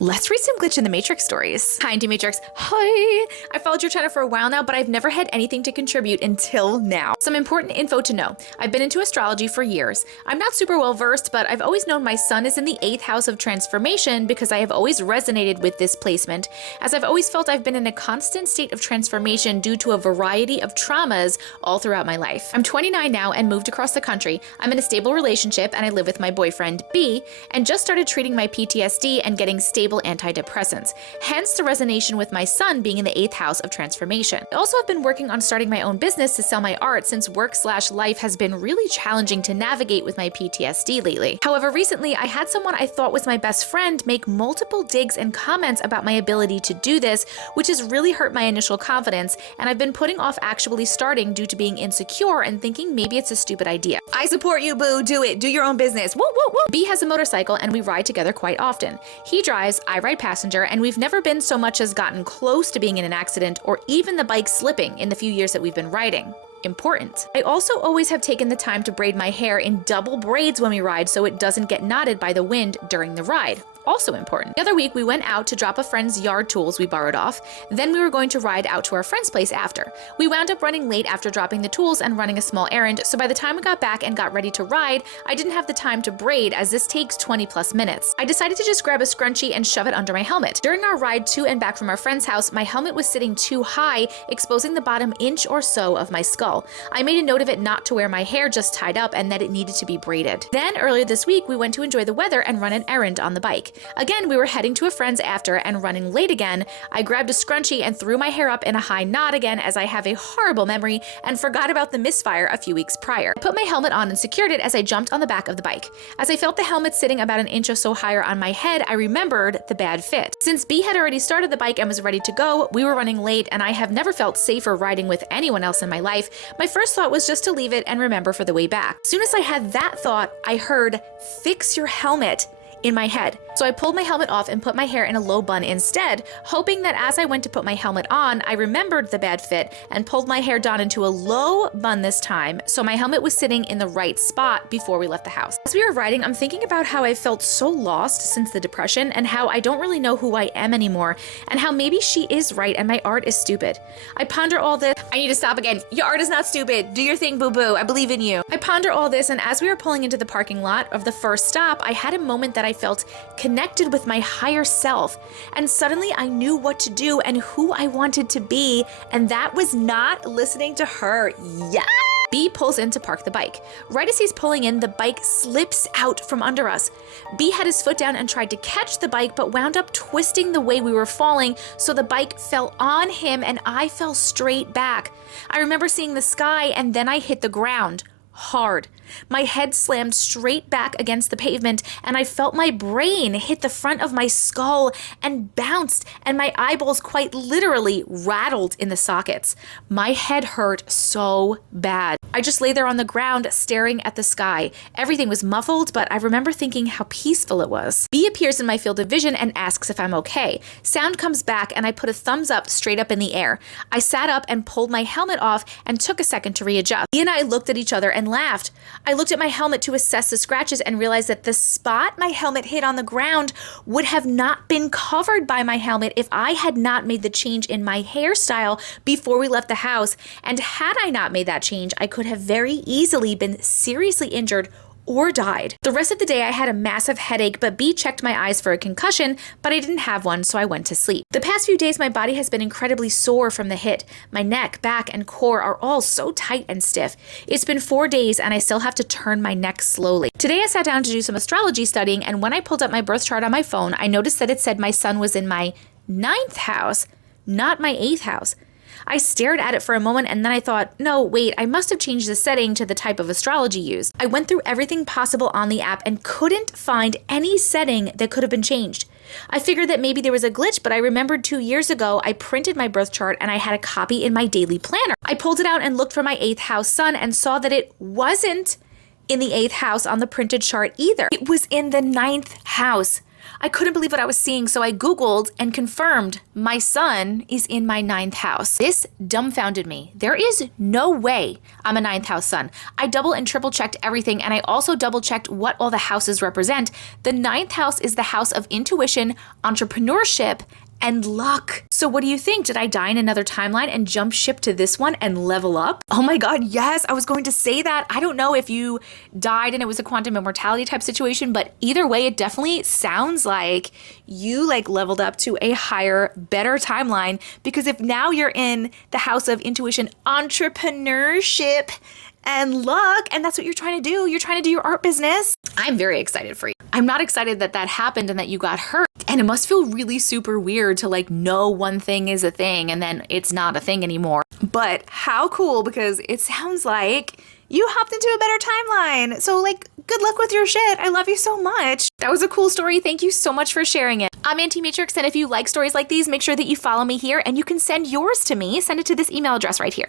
Let's read some Glitch in the Matrix stories. Hi, Indie Matrix. Hi! I followed your channel for a while now, but I've never had anything to contribute until now. Some important info to know. I've been into astrology for years. I'm not super well versed, but I've always known my sun is in the 8th house of transformation because I have always resonated with this placement, as I've always felt I've been in a constant state of transformation due to a variety of traumas all throughout my life. I'm 29 now and moved across the country. I'm in a stable relationship and I live with my boyfriend, B, and just started treating my PTSD and getting stable antidepressants, hence the resonation with my sun being in the 8th house of transformation. I also have been working on starting my own business to sell my art since work/life has been really challenging to navigate with my PTSD lately. However, recently I had someone I thought was my best friend make multiple digs and comments about my ability to do this, which has really hurt my initial confidence, and I've been putting off actually starting due to being insecure and thinking maybe it's a stupid idea. I support you, boo. Do it. Do your own business. Woo, woo, woo. B has a motorcycle and we ride together quite often. He drives, I ride passenger, and we've never been so much as gotten close to being in an accident or even the bike slipping in the few years that we've been riding. Important. I also always have taken the time to braid my hair in double braids when we ride so it doesn't get knotted by the wind during the ride. Also important. The other week we went out to drop a friend's yard tools we borrowed off, then we were going to ride out to our friend's place after. We wound up running late after dropping the tools and running a small errand, so by the time we got back and got ready to ride, I didn't have the time to braid as this takes 20+ minutes. I decided to just grab a scrunchie and shove it under my helmet. During our ride to and back from our friend's house, my helmet was sitting too high, exposing the bottom inch or so of my skull. I made a note of it not to wear my hair just tied up and that it needed to be braided. Then earlier this week, we went to enjoy the weather and run an errand on the bike. Again, we were heading to a friend's after and running late again. I grabbed a scrunchie and threw my hair up in a high knot again as I have a horrible memory and forgot about the misfire a few weeks prior. I put my helmet on and secured it as I jumped on the back of the bike. As I felt the helmet sitting about an inch or so higher on my head, I remembered the bad fit. Since B had already started the bike and was ready to go, we were running late and I have never felt safer riding with anyone else in my life. My first thought was just to leave it and remember for the way back. As soon as I had that thought, I heard, "Fix your helmet," in my head. So I pulled my helmet off and put my hair in a low bun instead, hoping that as I went to put my helmet on, I remembered the bad fit and pulled my hair down into a low bun this time, so my helmet was sitting in the right spot before we left the house. As we were riding, I'm thinking about how I felt so lost since the depression and how I don't really know who I am anymore and how maybe she is right and my art is stupid. I ponder all this. I need to stop again. Your art is not stupid. Do your thing, boo-boo. I believe in you. I ponder all this, and as we were pulling into the parking lot of the first stop, I had a moment that I felt connected with my higher self, and suddenly I knew what to do and who I wanted to be, and that was not listening to her. Yeah! B pulls in to park the bike. Right as he's pulling in, the bike slips out from under us. B had his foot down and tried to catch the bike, but wound up twisting the way we were falling, so the bike fell on him and I fell straight back. I remember seeing the sky and then I hit the ground. Hard. My head slammed straight back against the pavement and I felt my brain hit the front of my skull and bounced, and my eyeballs quite literally rattled in the sockets. My head hurt so bad. I just lay there on the ground staring at the sky. Everything was muffled, but I remember thinking how peaceful it was. B appears in my field of vision and asks if I'm okay. Sound comes back and I put a thumbs up straight up in the air. I sat up and pulled my helmet off and took a second to readjust. B and I looked at each other and laughed. I looked at my helmet to assess the scratches and realized that the spot my helmet hit on the ground would have not been covered by my helmet if I had not made the change in my hairstyle before we left the house. And had I not made that change, I could have very easily been seriously injured or died. The rest of the day I had a massive headache, but B checked my eyes for a concussion, but I didn't have one, so I went to sleep. The past few days my body has been incredibly sore from the hit. My neck, back, and core are all so tight and stiff. It's been 4 days and I still have to turn my neck slowly. Today I sat down to do some astrology studying, and when I pulled up my birth chart on my phone, I noticed that it said my sun was in my 9th house, not my 8th house. I stared at it for a moment and then I thought, no, wait, I must have changed the setting to the type of astrology used. I went through everything possible on the app and couldn't find any setting that could have been changed. I figured that maybe there was a glitch, but I remembered 2 years ago I printed my birth chart and I had a copy in my daily planner. I pulled it out and looked for my 8th house sun and saw that it wasn't in the 8th house on the printed chart either. It was in the 9th house. I couldn't believe what I was seeing, so I Googled and confirmed my sun is in my 9th house. This dumbfounded me. There is no way I'm a 9th house sun. I double and triple checked everything, and I also double checked what all the houses represent. The 9th house is the house of intuition, entrepreneurship, and luck. So what do you think? Did I die in another timeline and jump ship to this one and level up? Oh my God, yes, I was going to say that. I don't know if you died and it was a quantum immortality type situation, but either way, it definitely sounds like you leveled up to a higher, better timeline, because if now you're in the house of intuition, entrepreneurship, and luck, and that's what you're trying to do. You're trying to do your art business. I'm very excited for you. I'm not excited that that happened and that you got hurt. And it must feel really super weird to know one thing is a thing and then it's not a thing anymore. But how cool, because it sounds like you hopped into a better timeline. So good luck with your shit. I love you so much. That was a cool story. Thank you so much for sharing it. I'm Auntie Matrix, and if you like stories like these, make sure that you follow me here, and you can send yours to me. Send it to this email address right here.